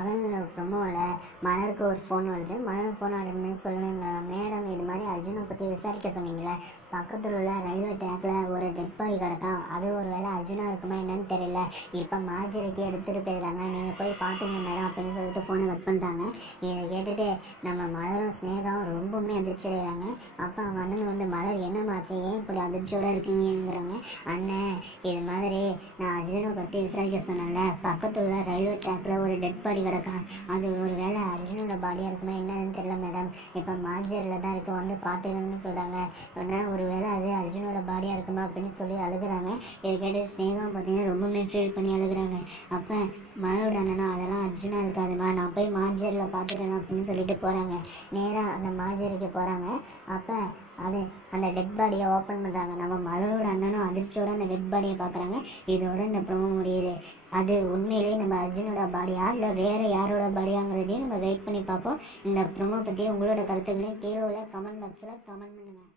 அவங்களோட ப்ரொமோவில் மலருக்கு ஒரு ஃபோன் வருது. மலர் ஃபோன் அட்டன் சொல்லுங்க மேடம், இது மாதிரி அர்ஜுனை பற்றி விசாரிக்க சொன்னீங்களே, பக்கத்தில் உள்ள ரயில்வே ட்ராக்கில் ஒரு டெட் பாடி கிடக்கான், அது ஒரு வேளை அர்ஜுனா இருக்குமா என்னன்னு தெரியல, இப்போ மார்ஜரிக்கு எடுத்துகிட்டு போயிருக்காங்க, நீங்கள் போய் பார்த்துங்க மேடம் அப்படின்னு சொல்லிட்டு ஃபோனை கட் பண்ணிட்டாங்க. இதை கேட்டுட்டு நம்ம மலரும் ஸ்னேகாவும் ரொம்பவுமே அதிர்ச்சி அடைகிறாங்க. அப்போ அவங்க அண்ணன் வந்து மலர் என்ன மாற்றி ஏன் இப்படி அதிர்ச்சியோடு இருக்கீங்கிறாங்க. அண்ணன், இது மாதிரி நான் அர்ஜுனை பற்றி விசாரிக்க சொன்னேன்ல, பக்கத்தில் உள்ள ரயில்வே ட்ராக்கில் ஒரு டெட் பாடி கிடக்கான், அது ஒரு வேளை அர்ஜுனோட பாடியாக இருக்குமா என்னன்னு தெரியல மேடம், இப்போ மார்ஜரில் தான் இருக்கு, வந்து பார்த்துக்கணும்னு சொல்கிறாங்க. உடனே ஒரு வேளை அது அர்ஜுனோட பாடியாக இருக்குமா அப்படின்னு சொல்லி அழுகுறாங்க. இதை கேட்டு ஸ்னேகம் பார்த்தீங்கன்னா ரொம்பவுமே ஃபீல் பண்ணி அழுகுறாங்க. அப்போ மலரோட அண்ணனா, அதெல்லாம் அர்ஜுனா இருக்காதுமா, நான் போய் மார்ஜரில் பார்த்துட்டேன் அப்படின்னு சொல்லிட்டு போகிறாங்க. நேராக அந்த மார்ஜரிக்கு போகிறாங்க. அப்போ அந்த டெட் பாடியை ஓப்பன் பண்ணுறாங்க. நம்ம மலரோட அண்ணனும் அதிர்ச்சியோட அந்த டெட் பாடியை பார்க்குறாங்க. இதோட இந்த ப்ரோமோ முடியுது. அது உண்மையிலேயே நம்ம அர்ஜுனோட பாடியா இல்லை வேறு யாரோட பாடியாங்கிறதையும் நம்ம வெயிட் பண்ணி பார்ப்போம். இந்த ப்ரோமோ பற்றி உங்களோட கருத்துக்களையும் கீழே உள்ள கமெண்ட் பாக்ஸில் கமெண்ட் பண்ணுங்கள்.